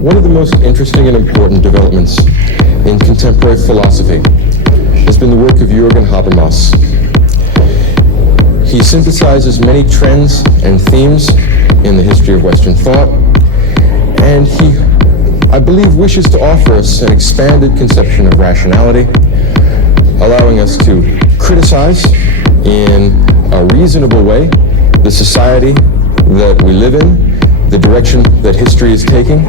One of the most interesting and important developments in contemporary philosophy has been the work of Jürgen Habermas. He synthesizes many trends and themes in the history of Western thought, and he, I believe, wishes to offer us an expanded conception of rationality, allowing us to criticize in a reasonable way the society that we live in, the direction that history is taking,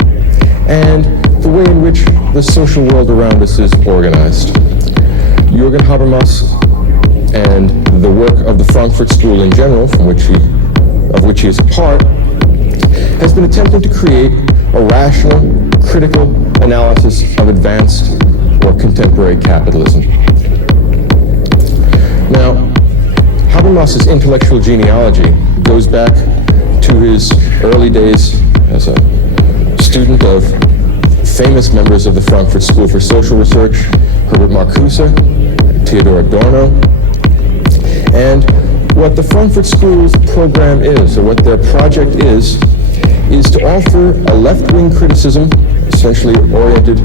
and the way in which the social world around us is organized. Jürgen Habermas and the work of the Frankfurt School in general, of which he is a part, has been attempting to create a rational, critical analysis of advanced or contemporary capitalism. Now, Habermas's intellectual genealogy goes back to his early days as a student of famous members of the Frankfurt School for Social Research, Herbert Marcuse, Theodor Adorno. And what the Frankfurt School's program is, or what their project is to offer a left-wing criticism, essentially oriented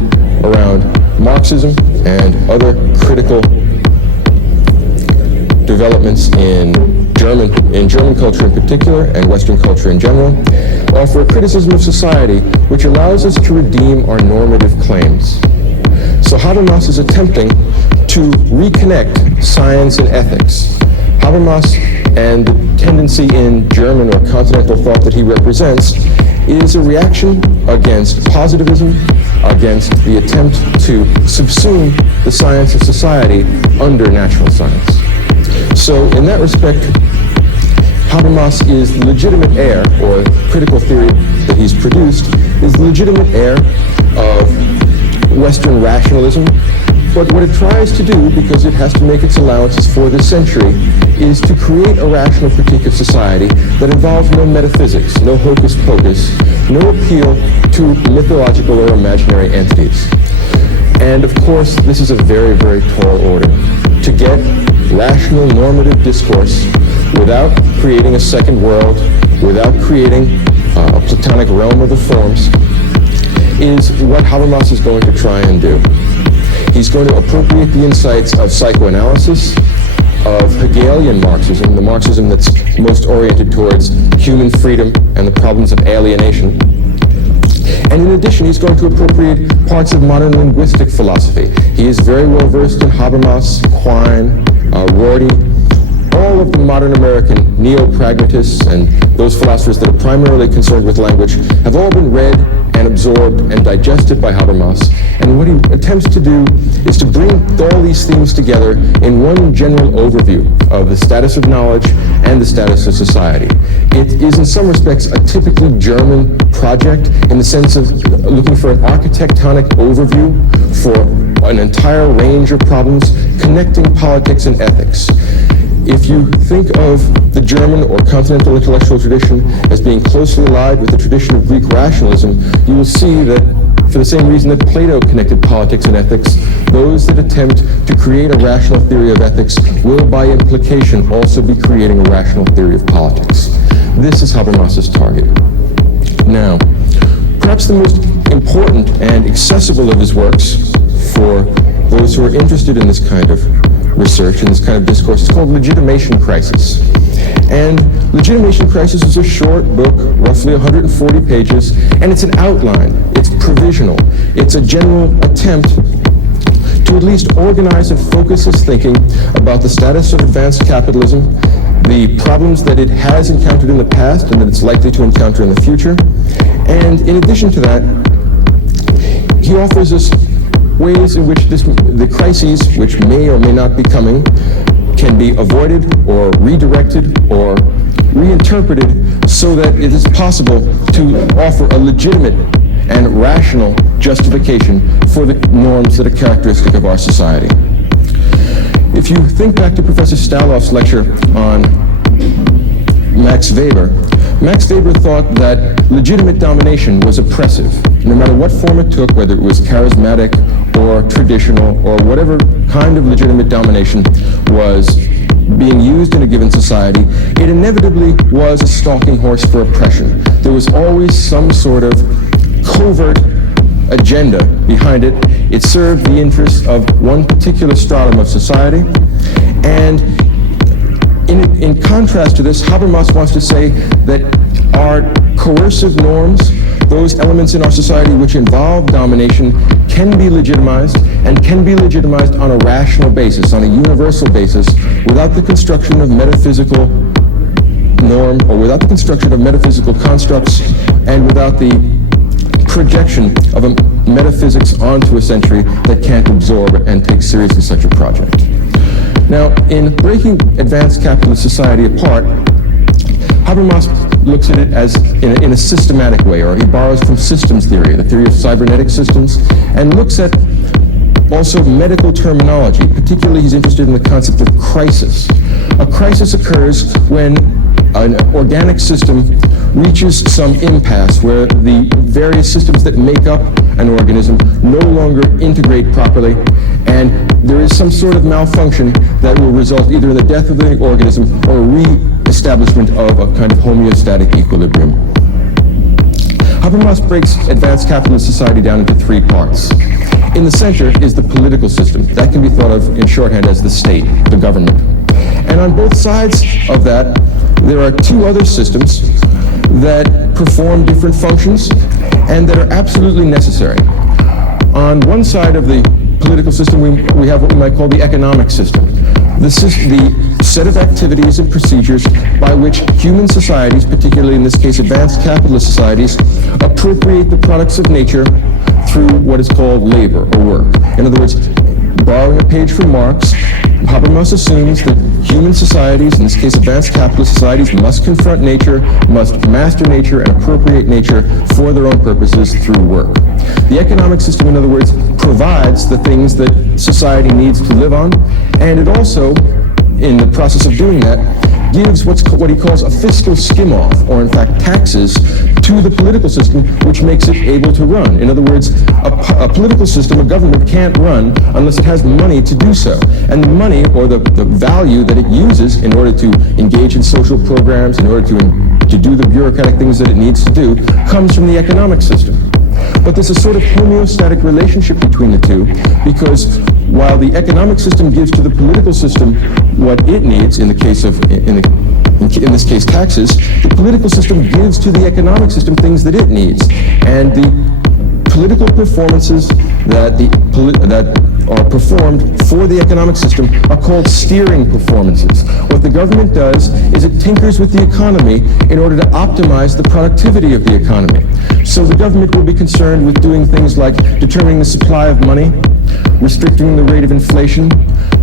around Marxism and other critical developments in German culture in particular and Western culture in general, offer a criticism of society which allows us to redeem our normative claims. So Habermas is attempting to reconnect science and ethics. Habermas and the tendency in German or continental thought that he represents is a reaction against positivism, against the attempt to subsume the science of society under natural science. So in that respect, Habermas is the legitimate heir, or critical theory that he's produced, is the legitimate heir of Western rationalism. But what it tries to do, because it has to make its allowances for this century, is to create a rational critique of society that involves no metaphysics, no hocus pocus, no appeal to mythological or imaginary entities. And of course, this is a very, very tall order. To get rational normative discourse without creating a second world, without creating a Platonic realm of the forms, is what Habermas is going to try and do. He's going to appropriate the insights of psychoanalysis, of Hegelian Marxism, the Marxism that's most oriented towards human freedom and the problems of alienation. And in addition, he's going to appropriate parts of modern linguistic philosophy. He is very well versed in Habermas, Quine, Rorty, all of the modern American neo-pragmatists and those philosophers that are primarily concerned with language have all been read and absorbed and digested by Habermas. And what he attempts to do is to bring all these themes together in one general overview of the status of knowledge and the status of society. It is in some respects a typically German project in the sense of looking for an architectonic overview for an entire range of problems connecting politics and ethics. If you think of the German or continental intellectual tradition as being closely allied with the tradition of Greek rationalism, you will see that for the same reason that Plato connected politics and ethics, those that attempt to create a rational theory of ethics will by implication also be creating a rational theory of politics. This is Habermas's target. Now, perhaps the most important and accessible of his works for those who are interested in this kind of research and this kind of discourse is called Legitimation Crisis. And Legitimation Crisis is a short book, roughly 140 pages, and it's an outline. It's provisional. It's a general attempt to at least organize and focus his thinking about the status of advanced capitalism, the problems that it has encountered in the past and that it's likely to encounter in the future. And in addition to that, he offers us ways in which the crises, which may or may not be coming, can be avoided or redirected or reinterpreted so that it is possible to offer a legitimate and rational justification for the norms that are characteristic of our society. If you think back to Professor Staloff's lecture on Max Weber thought that legitimate domination was oppressive, no matter what form it took, whether it was charismatic or traditional or whatever kind of legitimate domination was being used in a given society, it inevitably was a stalking horse for oppression. There was always some sort of covert agenda behind it. It served the interests of one particular stratum of society. And in contrast to this, Habermas wants to say that our coercive norms, those elements in our society which involve domination, can be legitimized, and can be legitimized on a rational basis, on a universal basis, without the construction of metaphysical norm, or without the construction of metaphysical constructs, and without the projection of a metaphysics onto a century that can't absorb and take seriously such a project. Now, in breaking advanced capitalist society apart, Habermas looks at it as in a systematic way, or he borrows from systems theory, the theory of cybernetic systems, and looks at also medical terminology. Particularly, he's interested in the concept of crisis. A crisis occurs when an organic system reaches some impasse where the various systems that make up an organism no longer integrate properly, and there is some sort of malfunction that will result either in the death of the organism or a re-establishment of a kind of homeostatic equilibrium. Habermas breaks advanced capitalist society down into three parts. In the center is the political system. That can be thought of in shorthand as the state, the government. And on both sides of that, there are two other systems that perform different functions and that are absolutely necessary. On one side of the political system, we have what we might call the economic system. This is the set of activities and procedures by which human societies, particularly in this case advanced capitalist societies, appropriate the products of nature through what is called labor or work. In other words, borrowing a page from Marx, Habermas assumes that human societies, in this case advanced capitalist societies, must confront nature, must master nature and appropriate nature for their own purposes through work. The economic system, in other words, provides the things that society needs to live on, and it also, in the process of doing that, gives what he calls a fiscal skim-off, or in fact taxes, to the political system, which makes it able to run. In other words, a political system, a government, can't run unless it has money to do so. And the money, or the value that it uses in order to engage in social programs, in order to do the bureaucratic things that it needs to do, comes from the economic system. But there's a sort of homeostatic relationship between the two, because while the economic system gives to the political system what it needs, in this case taxes, the political system gives to the economic system things that it needs. And the political performances that are performed for the economic system are called steering performances. What the government does is it tinkers with the economy in order to optimize the productivity of the economy. So the government will be concerned with doing things like determining the supply of money, restricting the rate of inflation,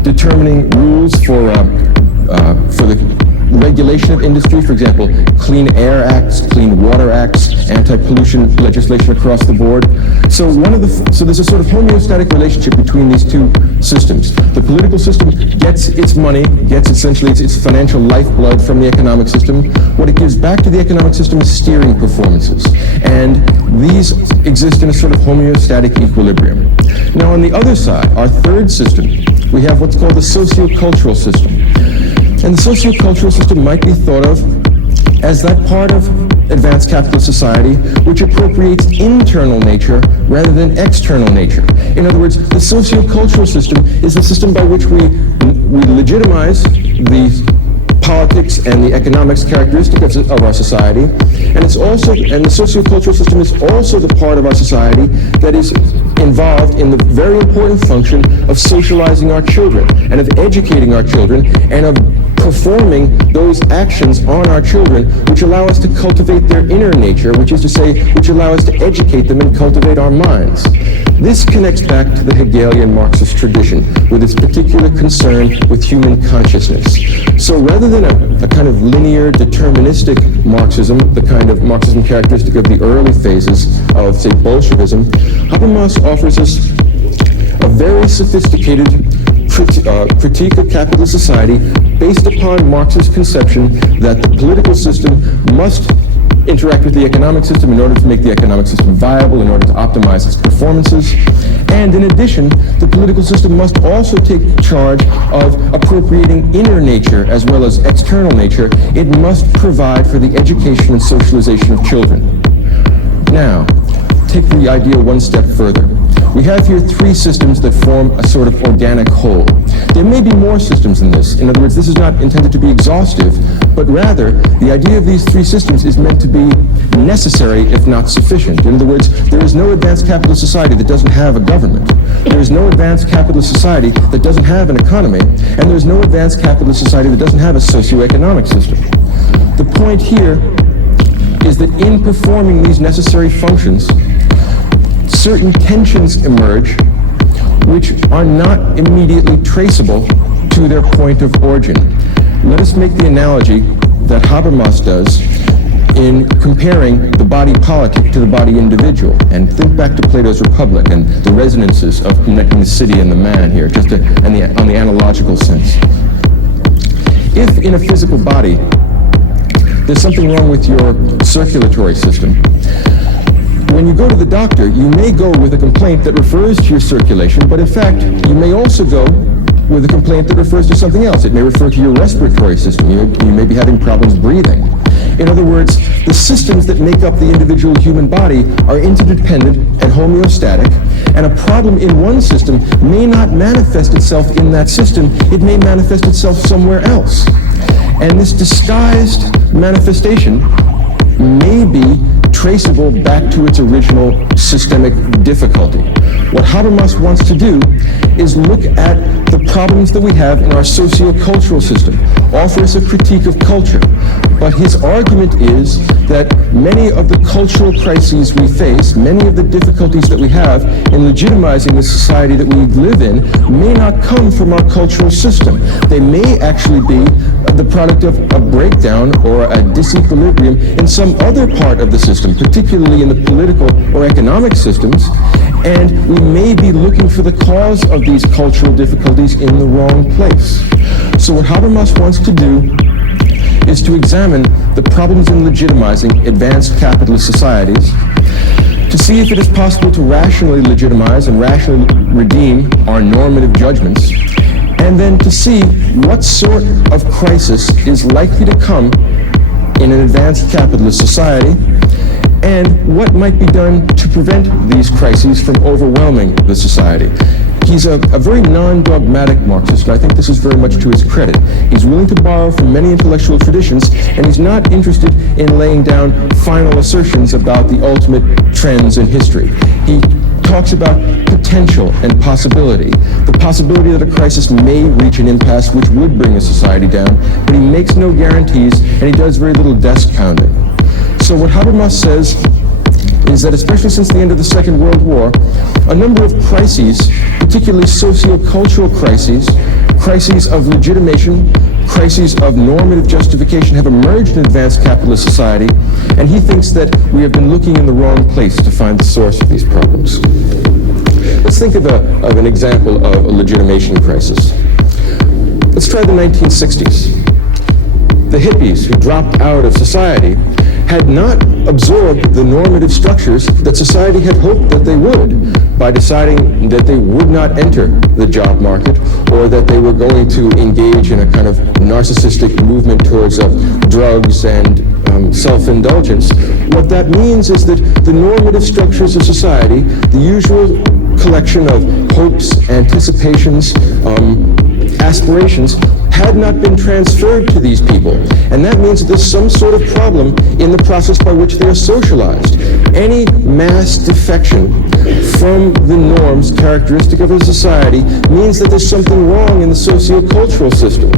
determining rules for the regulation of industry, for example, Clean Air Acts, Clean Water Acts, anti-pollution legislation across the board. So there's a sort of homeostatic relationship between these two systems. The political system gets its money, gets essentially its financial lifeblood from the economic system. What it gives back to the economic system is steering performances. And these exist in a sort of homeostatic equilibrium. Now on the other side, our third system, we have what's called the socio-cultural system. And the socio-cultural system might be thought of as that part of advanced capitalist society which appropriates internal nature rather than external nature. In other words, the socio-cultural system is the system by which we legitimize the politics and the economics characteristics of our society, and the socio-cultural system is also the part of our society that is involved in the very important function of socializing our children and of educating our children and of performing those actions on our children which allow us to cultivate their inner nature, which is to say, which allow us to educate them and cultivate our minds. This connects back to the Hegelian Marxist tradition with its particular concern with human consciousness. So rather than a kind of linear, deterministic Marxism, the kind of Marxism characteristic of the early phases of, say, Bolshevism, Habermas offers us a very sophisticated critique of capitalist society based upon Marx's conception that the political system must interact with the economic system in order to make the economic system viable, in order to optimize its performances. And in addition, the political system must also take charge of appropriating inner nature as well as external nature. It must provide for the education and socialization of children. Now, take the idea one step further. We have here three systems that form a sort of organic whole. There may be more systems than this. In other words, this is not intended to be exhaustive, but rather, the idea of these three systems is meant to be necessary, if not sufficient. In other words, there is no advanced capitalist society that doesn't have a government. There is no advanced capitalist society that doesn't have an economy, and there is no advanced capitalist society that doesn't have a socioeconomic system. The point here is that in performing these necessary functions, certain tensions emerge which are not immediately traceable to their point of origin. Let us make the analogy that Habermas does in comparing the body politic to the body individual, and think back to Plato's Republic and the resonances of connecting the city and the man here, just on the analogical sense. If in a physical body there's something wrong with your circulatory system, when you go to the doctor, you may go with a complaint that refers to your circulation, but in fact, you may also go with a complaint that refers to something else. It may refer to your respiratory system. You may be having problems breathing. In other words, the systems that make up the individual human body are interdependent and homeostatic, and a problem in one system may not manifest itself in that system. It may manifest itself somewhere else. And this disguised manifestation may be traceable back to its original systemic difficulty. What Habermas wants to do is look at the problems that we have in our socio-cultural system, offer us a critique of culture. But his argument is that many of the cultural crises we face, many of the difficulties that we have in legitimizing the society that we live in, may not come from our cultural system. They may actually be the product of a breakdown or a disequilibrium in some other part of the system, particularly in the political or economic systems, and we may be looking for the cause of these cultural difficulties in the wrong place. So what Habermas wants to do is to examine the problems in legitimizing advanced capitalist societies, to see if it is possible to rationally legitimize and rationally redeem our normative judgments, and then to see what sort of crisis is likely to come in an advanced capitalist society, and what might be done to prevent these crises from overwhelming the society. He's a very non-dogmatic Marxist, and I think this is very much to his credit. He's willing to borrow from many intellectual traditions, and he's not interested in laying down final assertions about the ultimate trends in history. He talks about potential and possibility, the possibility that a crisis may reach an impasse which would bring a society down, but he makes no guarantees, and he does very little desk pounding. So what Habermas says is that, especially since the end of the Second World War, a number of crises, particularly socio-cultural crises, crises of legitimation, crises of normative justification, have emerged in advanced capitalist society, and he thinks that we have been looking in the wrong place to find the source of these problems. Let's think of an example of a legitimation crisis. Let's try the 1960s. The hippies who dropped out of society had not absorbed the normative structures that society had hoped that they would by deciding that they would not enter the job market, or that they were going to engage in a kind of narcissistic movement towards drugs and self-indulgence. What that means is that the normative structures of society, the usual collection of hopes, anticipations, aspirations, had not been transferred to these people. And that means that there's some sort of problem in the process by which they are socialized. Any mass defection from the norms characteristic of a society means that there's something wrong in the socio-cultural system.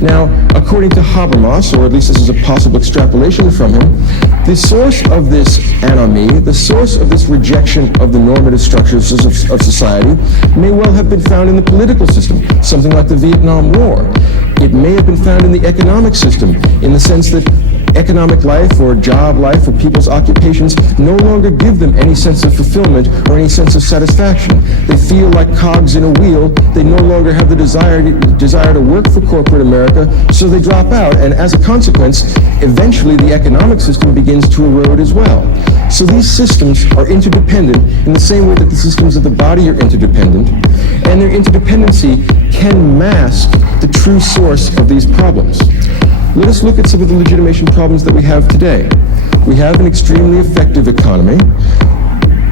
Now, according to Habermas, or at least this is a possible extrapolation from him, the source of this anomie, the source of this rejection of the normative structures of society, may well have been found in the political system, something like the Vietnam War. It may have been found in the economic system, in the sense that economic life or job life or people's occupations no longer give them any sense of fulfillment or any sense of satisfaction. They feel like cogs in a wheel. They no longer have the desire to work for corporate America, so they drop out, and as a consequence, eventually the economic system begins to erode as well. So these systems are interdependent in the same way that the systems of the body are interdependent, and their interdependency can mask the true source of these problems. let us look at some of the legitimation problems that we have today. We have an extremely effective economy,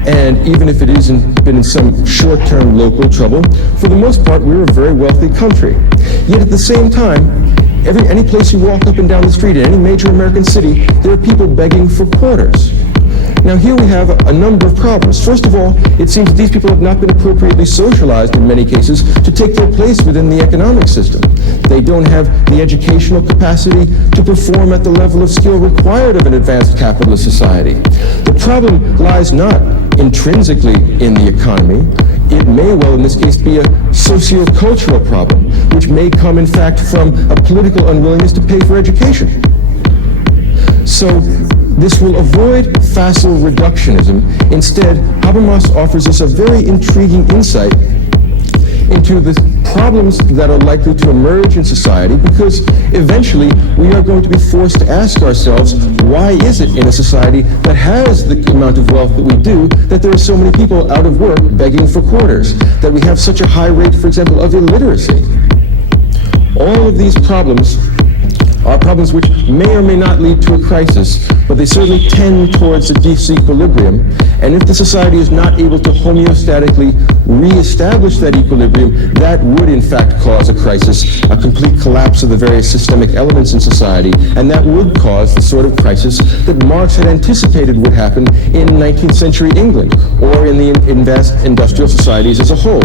and even if it hasn't been in some short-term local trouble, for the most part, we're a very wealthy country. Yet at the same time, any place you walk up and down the street in any major American city, there are people begging for quarters. Now here we have a number of problems. First of all, it seems that these people have not been appropriately socialized in many cases to take their place within the economic system. They don't have the educational capacity to perform at the level of skill required of an advanced capitalist society. The problem lies not intrinsically in the economy. It may well, in this case, be a socio-cultural problem, which may come, in fact, from a political unwillingness to pay for education. So this will avoid facile reductionism. Instead, Habermas offers us a very intriguing insight into the problems that are likely to emerge in society, because eventually we are going to be forced to ask ourselves, why is it in a society that has the amount of wealth that we do, that there are so many people out of work begging for quarters, that we have such a high rate, for example, of illiteracy? All of these problems are problems which may or may not lead to a crisis, but they certainly tend towards a disequilibrium. And if the society is not able to homeostatically re-establish that equilibrium, that would in fact cause a crisis, a complete collapse of the various systemic elements in society, and that would cause the sort of crisis that Marx had anticipated would happen in 19th century England, or in the advanced industrial societies as a whole.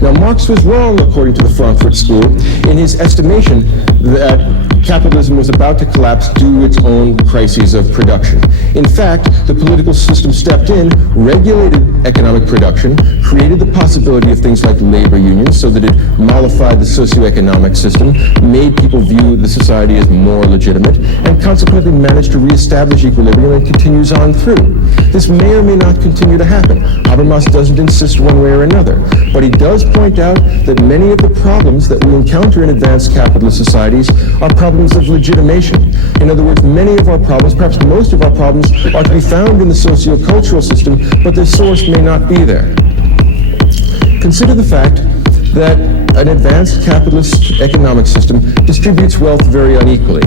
Now, Marx was wrong, according to the Frankfurt School, in his estimation that capitalism was about to collapse due to its own crises of production. In fact, the political system stepped in, regulated economic production, created the possibility of things like labor unions so that it mollified the socioeconomic system, made people view the society as more legitimate, and consequently managed to reestablish equilibrium and continues on through. This may or may not continue to happen. Habermas doesn't insist one way or another, but he does point out that many of the problems that we encounter in advanced capitalist societies are problems of legitimation. In other words, many of our problems, perhaps most of our problems, are to be found in the socio-cultural system, but their source may not be there. Consider the fact that an advanced capitalist economic system distributes wealth very unequally.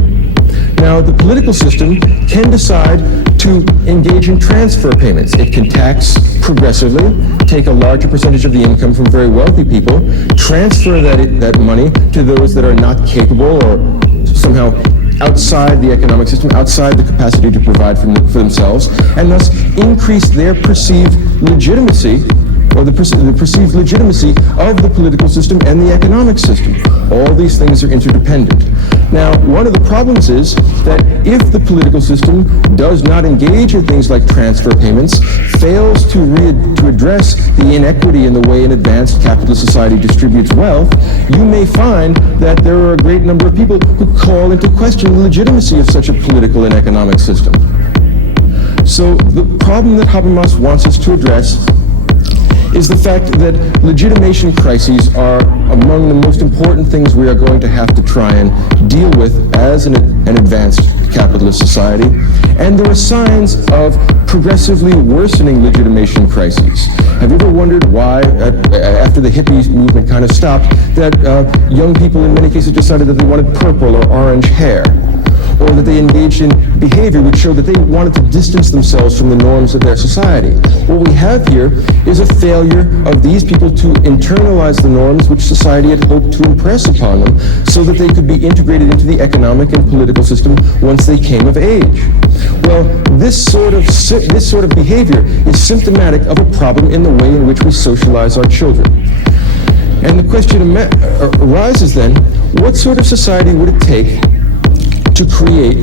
Now, the political system can decide to engage in transfer payments. It can tax progressively, take a larger percentage of the income from very wealthy people, transfer that money to those that are not capable or somehow outside the economic system, outside the capacity to provide for themselves, and thus increase their perceived legitimacy, or the perceived legitimacy of the political system and the economic system. All these things are interdependent. Now, one of the problems is that if the political system does not engage in things like transfer payments, fails to address the inequity in the way an advanced capitalist society distributes wealth, you may find that there are a great number of people who call into question the legitimacy of such a political and economic system. So the problem that Habermas wants us to address is the fact that legitimation crises are among the most important things we are going to have to try and deal with as an advanced capitalist society. And there are signs of progressively worsening legitimation crises. Have you ever wondered why, after the hippie movement kind of stopped, that young people in many cases decided that they wanted purple or orange hair? Or that they engaged in behavior which showed that they wanted to distance themselves from the norms of their society. What we have here is a failure of these people to internalize the norms which society had hoped to impress upon them so that they could be integrated into the economic and political system once they came of age. Well, this sort of behavior is symptomatic of a problem in the way in which we socialize our children. And the question arises then, what sort of society would it take to create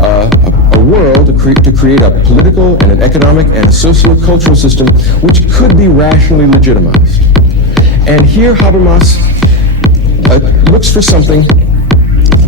a world, to create a political and an economic and a socio-cultural system which could be rationally legitimized? And here Habermas looks for something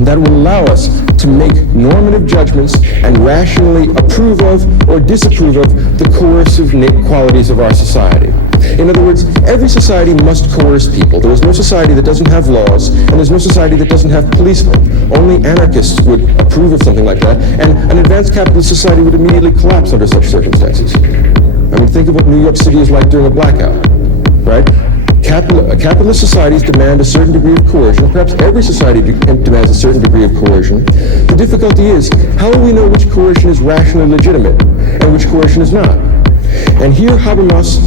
that will allow us to make normative judgments and rationally approve of or disapprove of the coercive qualities of our society. In other words, every society must coerce people. There is no society that doesn't have laws, and there's no society that doesn't have policemen. Only anarchists would approve of something like that, and an advanced capitalist society would immediately collapse under such circumstances. I mean, think of what New York City is like during a blackout, right? capitalist societies demand a certain degree of coercion. Perhaps every society demands a certain degree of coercion. The difficulty is, how will we know which coercion is rationally legitimate and which coercion is not? And here Habermas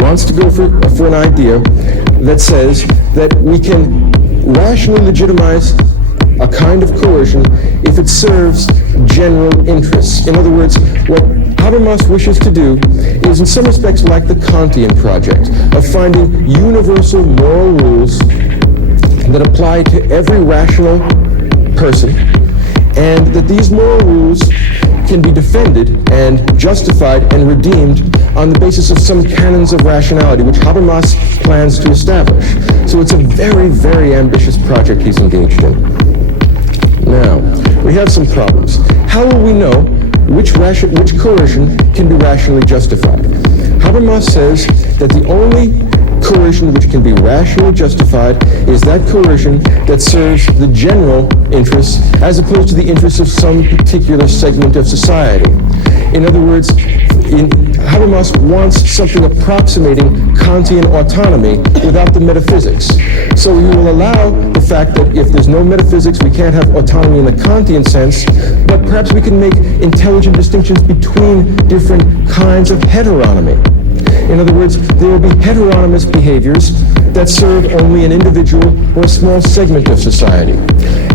wants to go for an idea that says that we can rationally legitimize a kind of coercion if it serves general interests. In other words, what Habermas wishes to do is in some respects like the Kantian project of finding universal moral rules that apply to every rational person, and that these moral rules can be defended and justified and redeemed on the basis of some canons of rationality, which Habermas plans to establish. So it's a very, very ambitious project he's engaged in. Now, we have some problems. How will we know which coercion can be rationally justified? Habermas says that the only coercion which can be rationally justified is that coercion that serves the general interests as opposed to the interests of some particular segment of society. In other words, Habermas wants something approximating Kantian autonomy without the metaphysics. So he will allow the fact that if there's no metaphysics, we can't have autonomy in the Kantian sense, but perhaps we can make intelligent distinctions between different kinds of heteronomy. In other words, there will be heteronymous behaviors that serve only an individual or a small segment of society.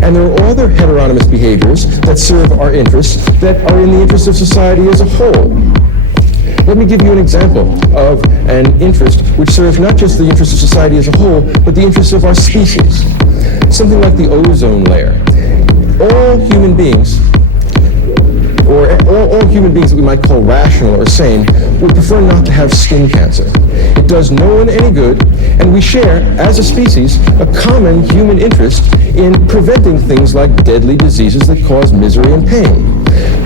And there are other heteronymous behaviors that serve our interests that are in the interest of society as a whole. Let me give you an example of an interest which serves not just the interest of society as a whole, but the interests of our species. Something like the ozone layer. All human beings, or all human beings that we might call rational or sane, would prefer not to have skin cancer. It does no one any good, and we share, as a species, a common human interest in preventing things like deadly diseases that cause misery and pain.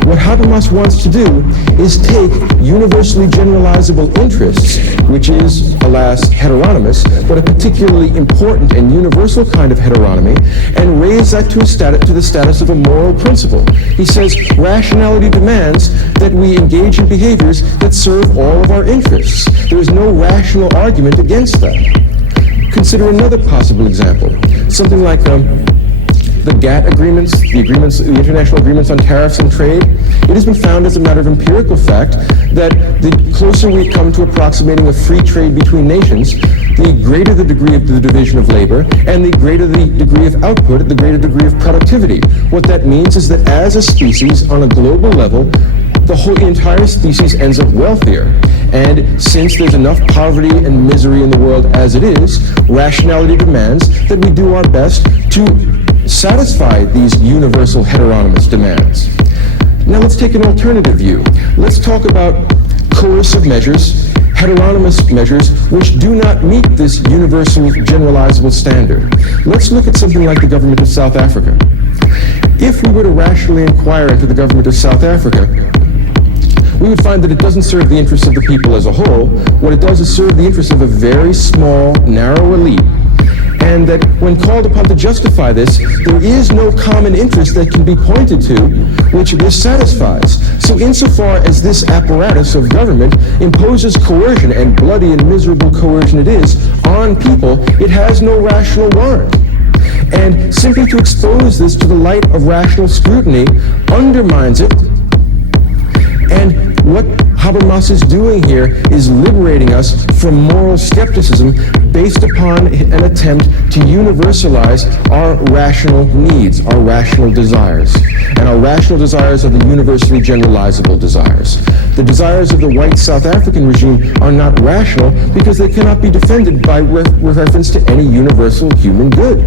What Habermas wants to do is take universally generalizable interests, which is, alas, heteronymous, but a particularly important and universal kind of heteronomy, and raise that to the status of a moral principle. He says rationality demands that we engage in behaviors that serve all of our interests. There is no rational argument against that. Consider another possible example, something like the GATT agreements, the international agreements on tariffs and trade. It has been found as a matter of empirical fact that the closer we come to approximating a free trade between nations, the greater the degree of the division of labor, and the greater the degree of output, the greater degree of productivity. What that means is that as a species, on a global level, the entire species ends up wealthier. And since there's enough poverty and misery in the world as it is, rationality demands that we do our best to satisfy these universal heteronymous demands. Now let's take an alternative view. Let's talk about coercive measures, heteronymous measures, which do not meet this universal generalizable standard. Let's look at something like the government of South Africa. If we were to rationally inquire into the government of South Africa, we would find that it doesn't serve the interests of the people as a whole. What it does is serve the interests of a very small, narrow elite. And that when called upon to justify this, there is no common interest that can be pointed to which this satisfies. So insofar as this apparatus of government imposes coercion, and bloody and miserable coercion it is, on people, it has no rational warrant. And simply to expose this to the light of rational scrutiny undermines it. And what Habermas is doing here is liberating us from moral skepticism based upon an attempt to universalize our rational needs, our rational desires. And our rational desires are the universally generalizable desires. The desires of the white South African regime are not rational because they cannot be defended by reference to any universal human good.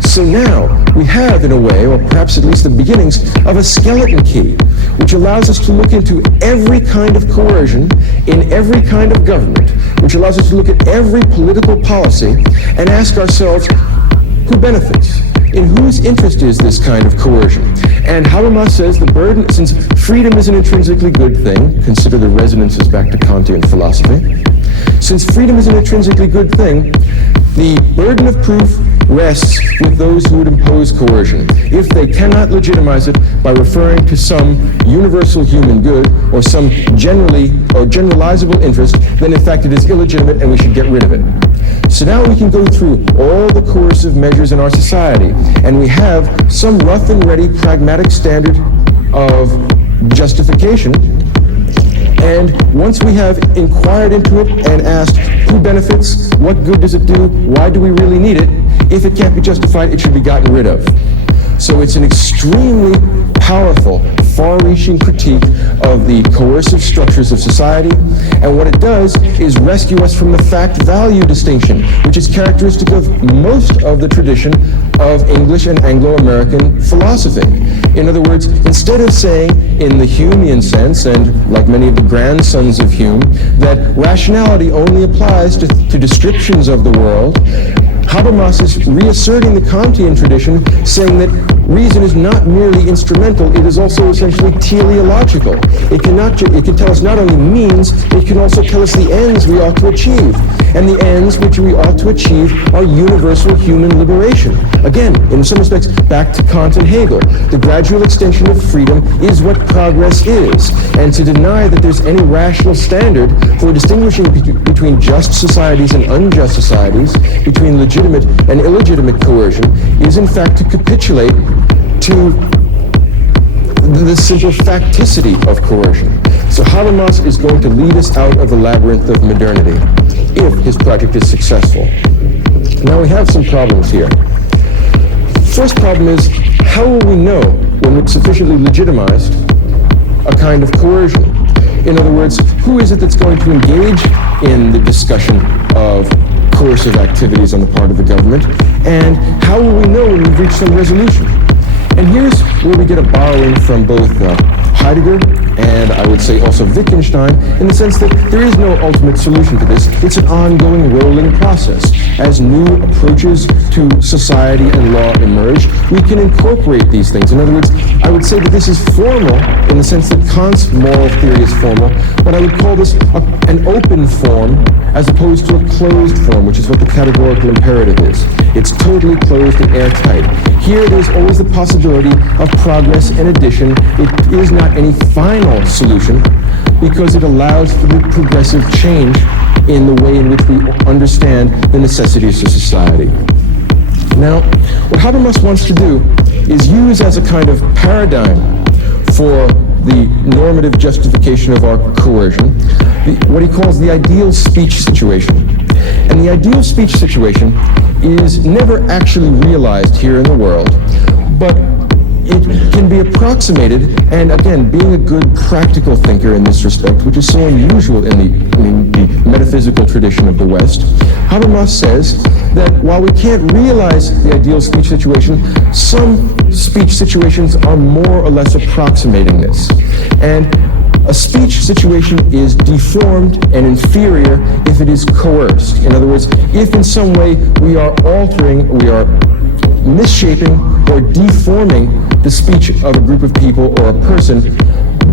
So now we have, in a way, or perhaps at least the beginnings, of a skeleton key, which allows us to look into every kind of coercion in every kind of government, which allows us to look at every political policy and ask ourselves, who benefits? In whose interest is this kind of coercion? And Habermas says the burden, since freedom is an intrinsically good thing, consider the resonances back to Kantian philosophy, since freedom is an intrinsically good thing, the burden of proof rests with those who would impose coercion. If they cannot legitimize it by referring to some universal human good or some generally or generalizable interest, then in fact it is illegitimate and we should get rid of it. So now we can go through all the coercive measures in our society, and we have some rough and ready pragmatic standard of justification. And once we have inquired into it and asked who benefits, what good does it do, why do we really need it, if it can't be justified, it should be gotten rid of. So it's an extremely powerful, far-reaching critique of the coercive structures of society, and what it does is rescue us from the fact-value distinction, which is characteristic of most of the tradition of English and Anglo-American philosophy. In other words, instead of saying, in the Humean sense, and like many of the grandsons of Hume, that rationality only applies to descriptions of the world, Habermas is reasserting the Kantian tradition, saying that reason is not merely instrumental, it is also essentially teleological. It can tell us not only means, it can also tell us the ends we ought to achieve. And the ends which we ought to achieve are universal human liberation. Again, in some respects, back to Kant and Hegel. The gradual extension of freedom is what progress is. And to deny that there's any rational standard for distinguishing between just societies and unjust societies, between legitimate and illegitimate coercion, is in fact to capitulate to the simple facticity of coercion. So Habermas is going to lead us out of the labyrinth of modernity if his project is successful. Now we have some problems here. First problem is, how will we know when we've sufficiently legitimized a kind of coercion? In other words, who is it that's going to engage in the discussion of coercive activities on the part of the government? And how will we know when we've reached some resolution? And here's where we get a borrowing from both Heidegger and I would say also Wittgenstein, in the sense that there is no ultimate solution to this. It's an ongoing rolling process. As new approaches to society and law emerge, we can incorporate these things. In other words, I would say that this is formal in the sense that Kant's moral theory is formal, but I would call this an open form as opposed to a closed form, which is what the categorical imperative is. It's totally closed and airtight. Here there's always the possibility of progress and addition. It is not any final solution because it allows for the progressive change in the way in which we understand the necessities of society. Now, what Habermas wants to do is use as a kind of paradigm for the normative justification of our coercion what he calls the ideal speech situation. And the ideal speech situation is never actually realized here in the world, but it can be approximated, and again, being a good practical thinker in this respect, which is so unusual in the metaphysical tradition of the West, Habermas says that while we can't realize the ideal speech situation, some speech situations are more or less approximating this. And a speech situation is deformed and inferior if it is coerced. In other words, if in some way we are altering, we are misshaping or deforming the speech of a group of people or a person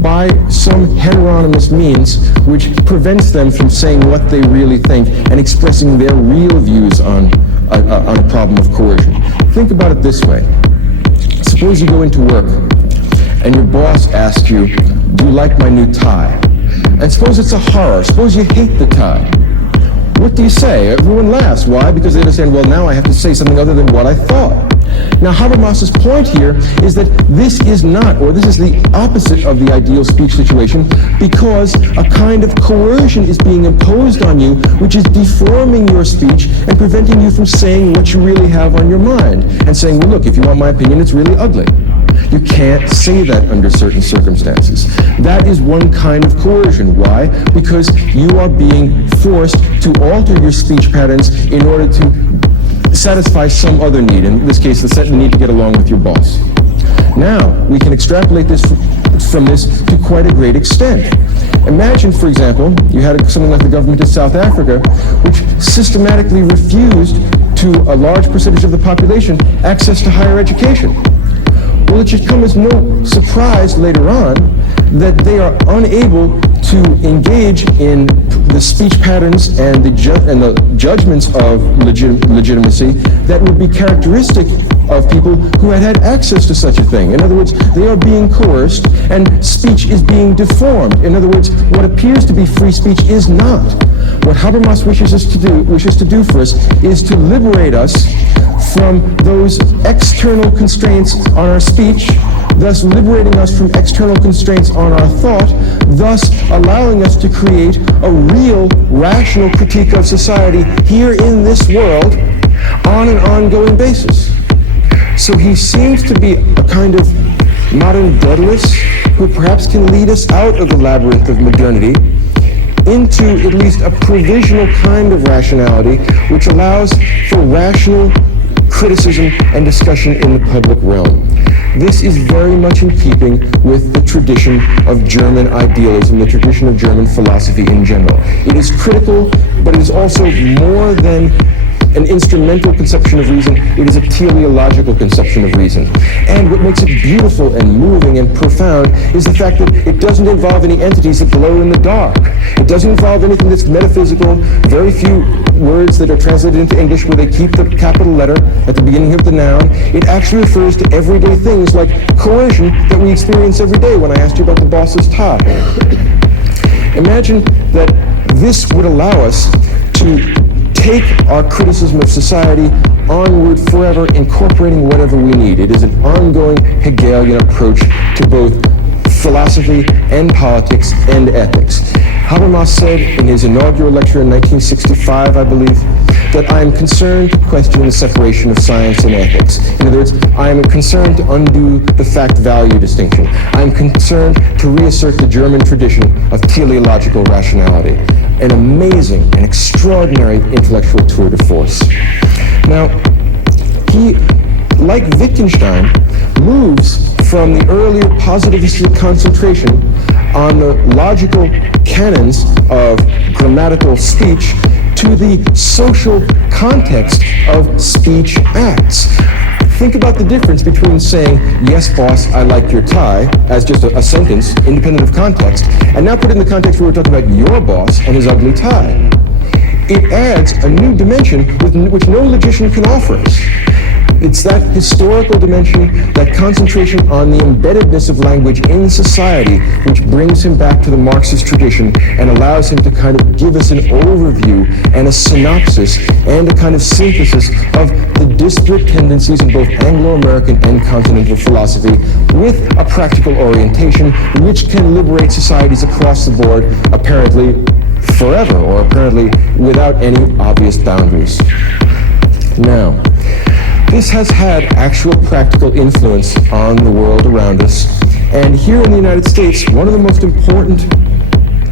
by some heteronymous means which prevents them from saying what they really think and expressing their real views on a problem of coercion. Think about it this way. Suppose you go into work and your boss asks you, "Do you like my new tie?" And suppose it's a horror. Suppose you hate the tie. What do you say? Everyone laughs. Why? Because they understand, well, now I have to say something other than what I thought. Now, Habermas's point here is that this is not, or this is the opposite of the ideal speech situation, because a kind of coercion is being imposed on you, which is deforming your speech and preventing you from saying what you really have on your mind, and saying, well, look, if you want my opinion, it's really ugly. You can't say that under certain circumstances. That is one kind of coercion. Why? Because you are being forced to alter your speech patterns in order to satisfy some other need, in this case, the need to get along with your boss. Now, we can extrapolate this from this to quite a great extent. Imagine, for example, you had something like the government of South Africa, which systematically refused to a large percentage of the population access to higher education. Well, it should come as no surprise later on that they are unable to engage in the speech patterns and the judgments of legitimacy that would be characteristic of people who had access to such a thing. In other words, they are being coerced and speech is being deformed. In other words, what appears to be free speech is not. What Habermas wishes to do for us is to liberate us from those external constraints on our speech, thus liberating us from external constraints on our thought, thus allowing us to create a real, rational critique of society here in this world on an ongoing basis. So he seems to be a kind of modern Daedalus who perhaps can lead us out of the labyrinth of modernity into at least a provisional kind of rationality which allows for rational criticism and discussion in the public realm. This is very much in keeping with the tradition of German idealism, the tradition of German philosophy in general. It is critical, but it is also more than an instrumental conception of reason. It is a teleological conception of reason. And what makes it beautiful and moving and profound is the fact that it doesn't involve any entities that glow in the dark. It doesn't involve anything that's metaphysical, very few words that are translated into English where they keep the capital letter at the beginning of the noun. It actually refers to everyday things like coercion that we experience every day when I asked you about the boss's tie. Imagine that this would allow us to take our criticism of society onward forever, incorporating whatever we need. It is an ongoing Hegelian approach to both philosophy and politics and ethics. Habermas said in his inaugural lecture in 1965, I believe, that I am concerned to question the separation of science and ethics. In other words, I am concerned to undo the fact-value distinction. I am concerned to reassert the German tradition of teleological rationality. An amazing and extraordinary intellectual tour de force. Now, he, like Wittgenstein, moves from the earlier positivistic concentration on the logical canons of grammatical speech to the social context of speech acts. Think about the difference between saying, yes, boss, I like your tie, as just a sentence, independent of context, and now put it in the context where we're talking about your boss and his ugly tie. It adds a new dimension which no logician can offer us. It's that historical dimension, that concentration on the embeddedness of language in society, which brings him back to the Marxist tradition and allows him to kind of give us an overview and a synopsis and a kind of synthesis of the disparate tendencies in both Anglo-American and continental philosophy with a practical orientation which can liberate societies across the board, apparently forever, or apparently without any obvious boundaries. Now, this has had actual practical influence on the world around us. And here in the United States, one of the most important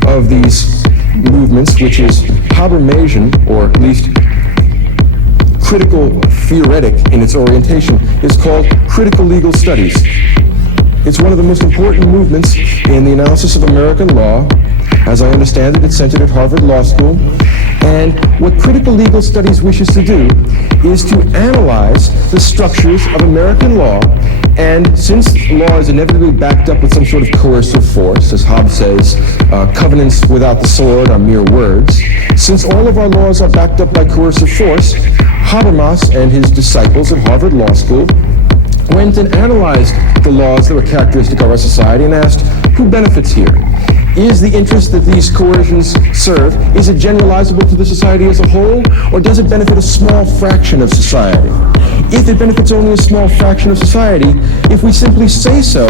of these movements, which is Habermasian, or at least critical theoretic in its orientation, is called critical legal studies. It's one of the most important movements in the analysis of American law. As I understand it, it's centered at Harvard Law School. And what critical legal studies wishes to do is to analyze the structures of American law. And since law is inevitably backed up with some sort of coercive force, as Hobbes says, covenants without the sword are mere words. Since all of our laws are backed up by coercive force, Habermas and his disciples at Harvard Law School went and analyzed the laws that were characteristic of our society and asked, who benefits here? Is the interest that these coercions serve, is it generalizable to the society as a whole, or does it benefit a small fraction of society? If it benefits only a small fraction of society, if we simply say so,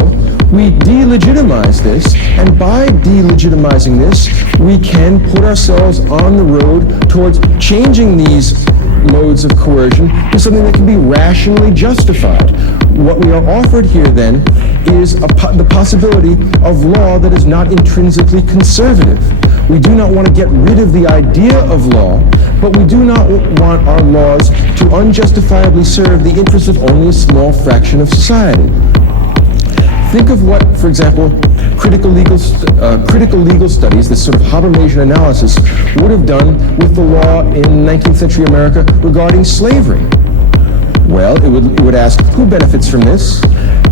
we delegitimize this, and by delegitimizing this, we can put ourselves on the road towards changing these modes of coercion to something that can be rationally justified. What we are offered here, then, is the possibility of law that is not intrinsically conservative. We do not want to get rid of the idea of law, but we do not want our laws to unjustifiably serve the interests of only a small fraction of society. Think of what, for example, critical legal studies, this sort of Habermasian analysis, would have done with the law in 19th century America regarding slavery. Well, it would ask, who benefits from this?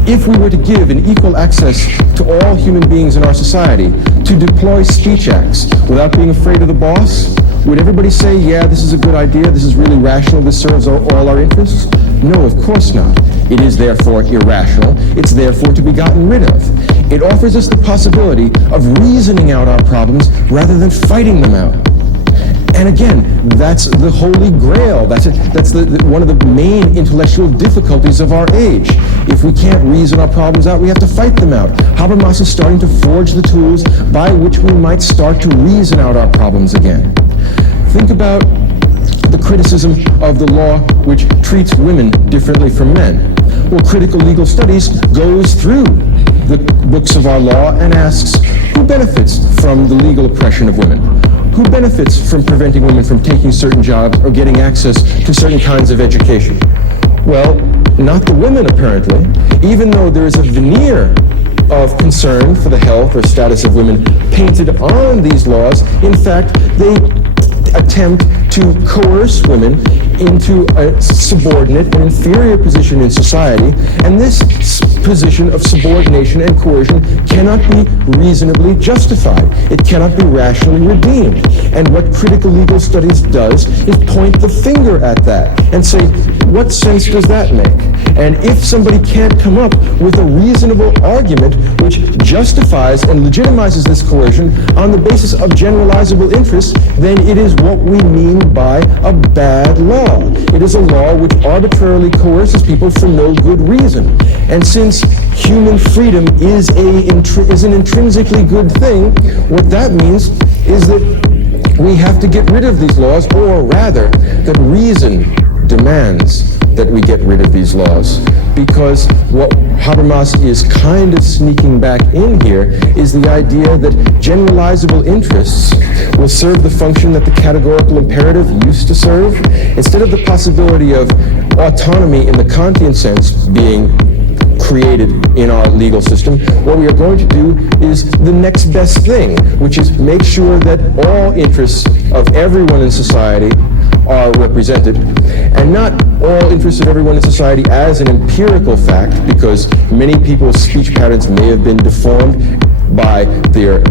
If we were to give an equal access to all human beings in our society to deploy speech acts without being afraid of the boss, would everybody say, yeah, this is a good idea, this is really rational, this serves all our interests? No, of course not. It is therefore irrational. It's therefore to be gotten rid of. It offers us the possibility of reasoning out our problems rather than fighting them out. And again, that's the holy grail. That's one of the main intellectual difficulties of our age. If we can't reason our problems out, we have to fight them out. Habermas is starting to forge the tools by which we might start to reason out our problems again. Think about the criticism of the law which treats women differently from men. Well, critical legal studies goes through the books of our law and asks, who benefits from the legal oppression of women? Who benefits from preventing women from taking certain jobs or getting access to certain kinds of education? Well, not the women, apparently, even though there is a veneer of concern for the health or status of women painted on these laws. In fact, they attempt to coerce women into a subordinate and inferior position in society, and this position of subordination and coercion cannot be reasonably justified. It cannot be rationally redeemed. And what critical legal studies does is point the finger at that and say, what sense does that make? And if somebody can't come up with a reasonable argument which justifies and legitimizes this coercion on the basis of generalizable interests, then it is what we mean by a bad law. It is a law which arbitrarily coerces people for no good reason. And since human freedom is an intrinsically good thing, what that means is that we have to get rid of these laws, or rather, that reason demands that we get rid of these laws. Because what Habermas is kind of sneaking back in here is the idea that generalizable interests will serve the function that the categorical imperative used to serve. Instead of the possibility of autonomy in the Kantian sense being created in our legal system, what we are going to do is the next best thing, which is make sure that all interests of everyone in society are represented, and not all interests of everyone in society as an empirical fact, because many people's speech patterns may have been deformed by the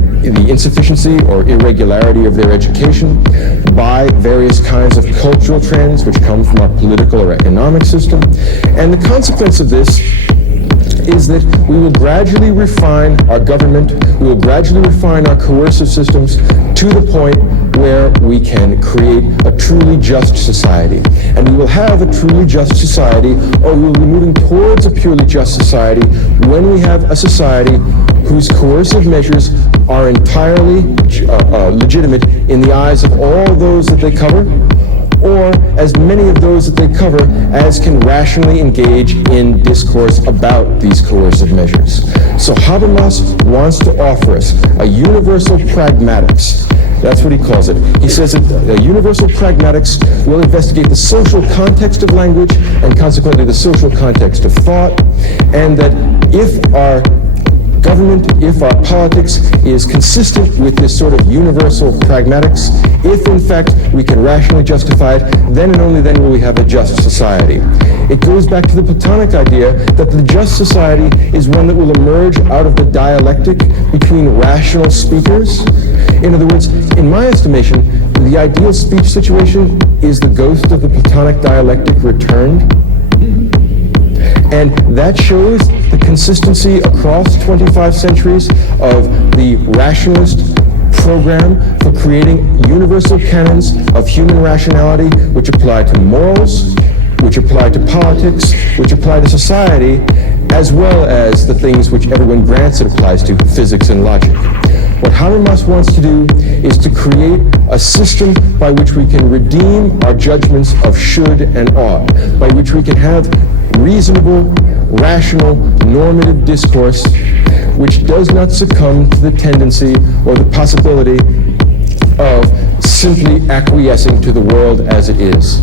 insufficiency or irregularity of their education, by various kinds of cultural trends which come from our political or economic system. And the consequence of this is that we will gradually refine our government, we will gradually refine our coercive systems to the point where we can create a truly just society. And we will have a truly just society, or we will be moving towards a purely just society, when we have a society whose coercive measures are entirely legitimate in the eyes of all those that they cover, or as many of those that they cover as can rationally engage in discourse about these coercive measures. So Habermas wants to offer us a universal pragmatics. That's what he calls it. He says that a universal pragmatics will investigate the social context of language and consequently the social context of thought, and that if our government, if our politics is consistent with this sort of universal pragmatics, if in fact we can rationally justify it, then and only then will we have a just society. It goes back to the Platonic idea that the just society is one that will emerge out of the dialectic between rational speakers. In other words, in my estimation, the ideal speech situation is the ghost of the Platonic dialectic returned. And that shows the consistency across 25 centuries of the rationalist program for creating universal canons of human rationality which apply to morals, which apply to politics, which apply to society, as well as the things which everyone grants it applies to, physics and logic. What Habermas wants to do is to create a system by which we can redeem our judgments of should and ought, by which we can have reasonable, rational, normative discourse which does not succumb to the tendency or the possibility of simply acquiescing to the world as it is.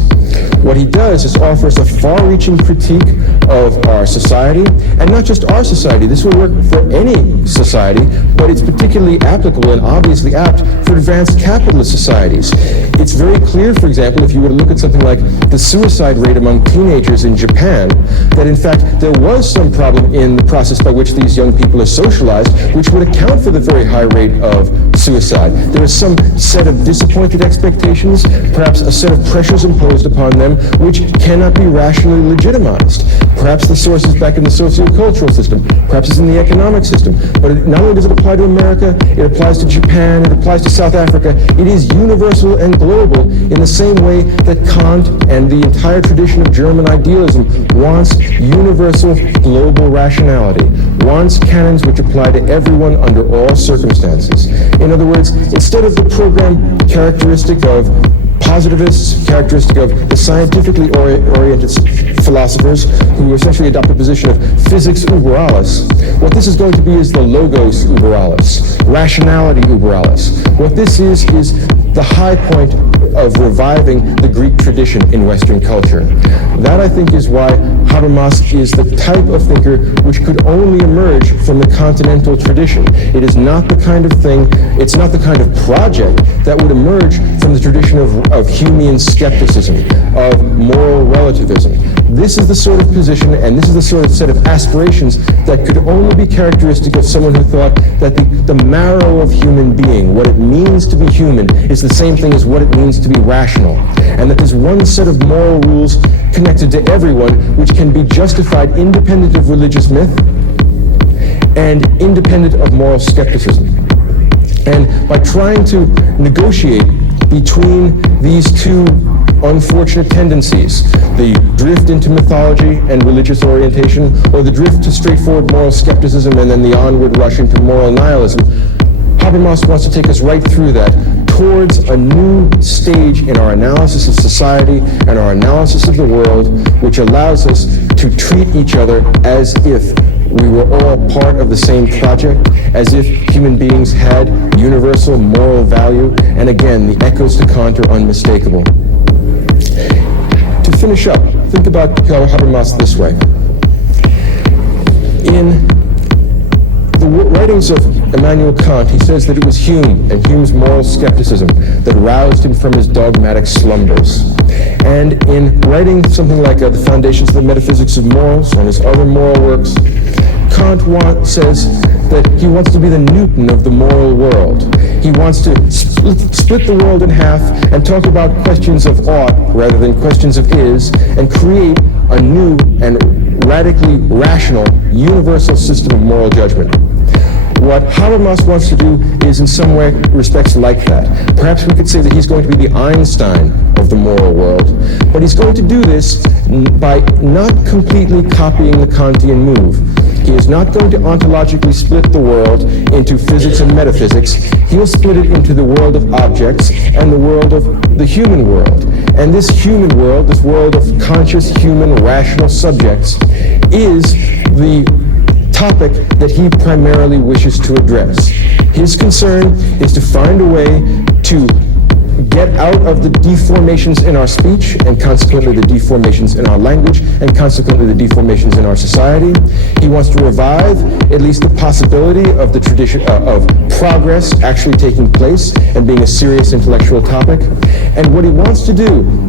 What he does is offer us a far-reaching critique of our society, and not just our society. This will work for any society, but it's particularly applicable and obviously apt for advanced capitalist societies. It's very clear, for example, if you were to look at something like the suicide rate among teenagers in Japan, that in fact there was some problem in the process by which these young people are socialized, which would account for the very high rate of suicide. There is some set of disappointed expectations, perhaps a set of pressures imposed upon them, which cannot be rationally legitimized. Perhaps the source is back in the sociocultural system, perhaps it's in the economic system, but not only does it apply to America, it applies to Japan, it applies to South Africa. It is universal and global in the same way that Kant and the entire tradition of German idealism wants universal global rationality, wants canons which apply to everyone under all circumstances. In other words, instead of the program characteristic of positivists, characteristic of the scientifically oriented philosophers who essentially adopt a position of physics uber alles, what this is going to be is the logos uber alles, rationality uber alles. What this is the high point of reviving the Greek tradition in Western culture. That, I think, is why Habermas is the type of thinker which could only emerge from the continental tradition. It is not the kind of thing, it's not the kind of project that would emerge from the tradition of Humean skepticism, of moral relativism. This is the sort of position and this is the sort of set of aspirations that could only be characteristic of someone who thought that the marrow of human being, what it means to be human, is the same thing as what it means to be rational. And that there's one set of moral rules connected to everyone which can be justified independent of religious myth and independent of moral skepticism. And by trying to negotiate between these two unfortunate tendencies, the drift into mythology and religious orientation, or the drift to straightforward moral skepticism and then the onward rush into moral nihilism, Habermas wants to take us right through that towards a new stage in our analysis of society and our analysis of the world, which allows us to treat each other as if we were all part of the same project, as if human beings had universal moral value, and again, the echoes to Kant are unmistakable. To finish up, think about Habermas this way. In the writings of Immanuel Kant, he says that it was Hume and Hume's moral skepticism that roused him from his dogmatic slumbers. And in writing something like The Foundations of the Metaphysics of Morals and his other moral works, Kant says that he wants to be the Newton of the moral world. He wants to split the world in half and talk about questions of ought rather than questions of is, and create a new and radically rational universal system of moral judgment. What Habermas wants to do is in some respects like that. Perhaps we could say that he's going to be the Einstein of the moral world, but he's going to do this by not completely copying the Kantian move. He is not going to ontologically split the world into physics and metaphysics. He'll split it into the world of objects and the world of the human world. And this human world, this world of conscious human rational subjects, is the topic that he primarily wishes to address. His concern is to find a way to get out of the deformations in our speech and consequently the deformations in our language and consequently the deformations in our society. He wants to revive at least the possibility of the tradition of progress actually taking place and being a serious intellectual topic. And what he wants to do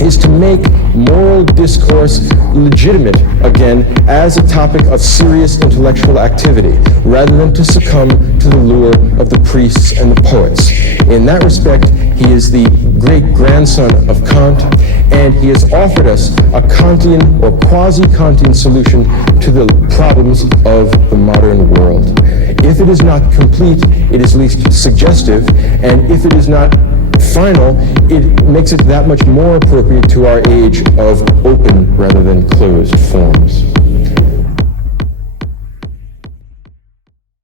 is to make moral discourse legitimate again as a topic of serious intellectual activity, rather than to succumb to the lure of the priests and the poets. In that respect, he is the great-grandson of Kant, and he has offered us a Kantian or quasi-Kantian solution to the problems of the modern world. If it is not complete, it is at least suggestive, and if it is not final, it makes it that much more appropriate to our age of open rather than closed forms.